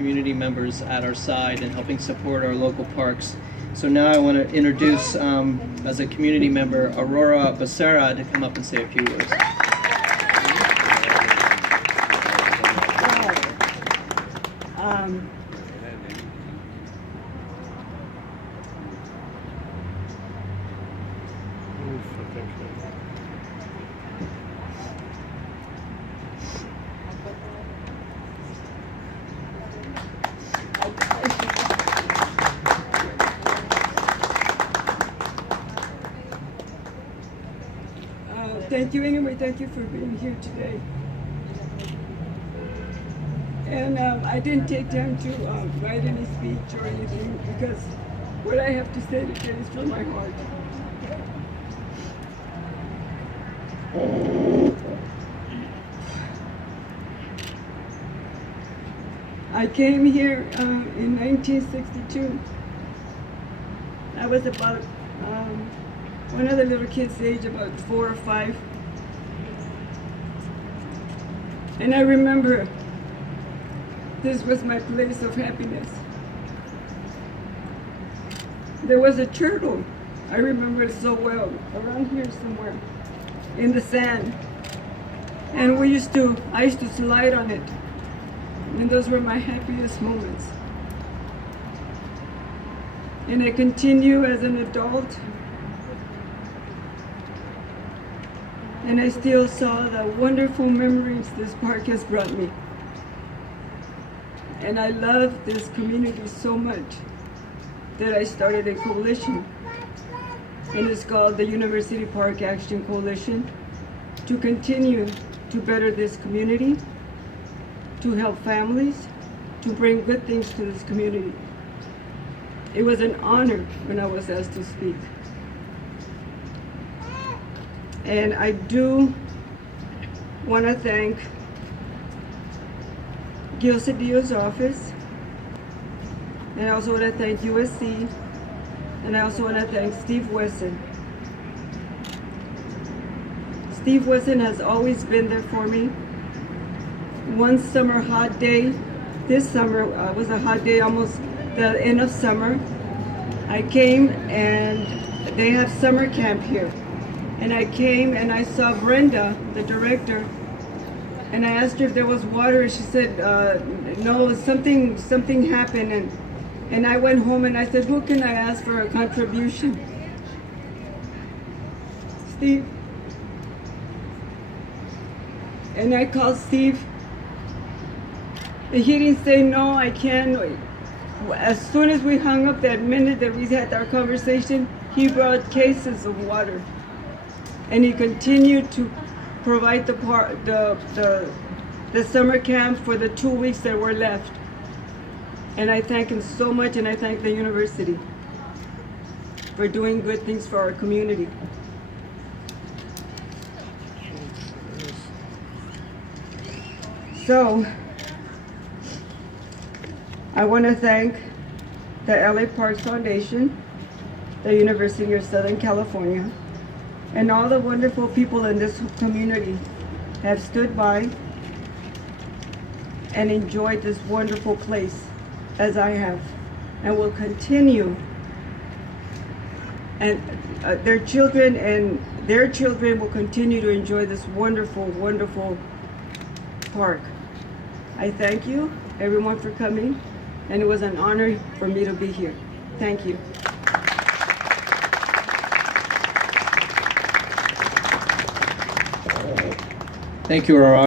community members at our side and helping support our local parks. So now I want to introduce, as a community member, Aurora Becerra to come up and say a few words. Thank you anyway, thank you for being here today. And I didn't take time to write any speech or anything because what I have to say today is from my heart. I came here in 1962. I was about one of the little kids' age, about 4 or 5. And I remember this was my place of happiness. There was a turtle, I remember it so well, around here somewhere, in the sand. And I used to slide on it. And those were my happiest moments. And I continue as an adult. And I still saw the wonderful memories this park has brought me. And I love this community so much that I started a coalition. And it's called the University Park Action Coalition, to continue to better this community, to help families, to bring good things to this community. It was an honor when I was asked to speak. And I do want to thank Gil Cedillo's office, and I also want to thank U.S.C., and I also want to thank Steve Wesson. Steve Wesson has always been there for me. One summer hot day, this summer was a hot day, almost the end of summer. I came and they have summer camp here. And I came and I saw Brenda, the director, and I asked her if there was water. She said, no, something happened. And I went home and I said, who can I ask for a contribution? Steve. And I called Steve. And he didn't say, no, I can't. As soon as we hung up, that minute that we had our conversation, he brought cases of water. And he continued to provide the summer camp for the 2 weeks that were left. And I thank him so much, and I thank the university for doing good things for our community. So, I want to thank the LA Parks Foundation, the University of Southern California, and all the wonderful people in this community have stood by and enjoyed this wonderful place as I have, and will continue. And their children will continue to enjoy this wonderful, wonderful park. I thank you, everyone, for coming, and it was an honor for me to be here. Thank you. Thank you, Aurora.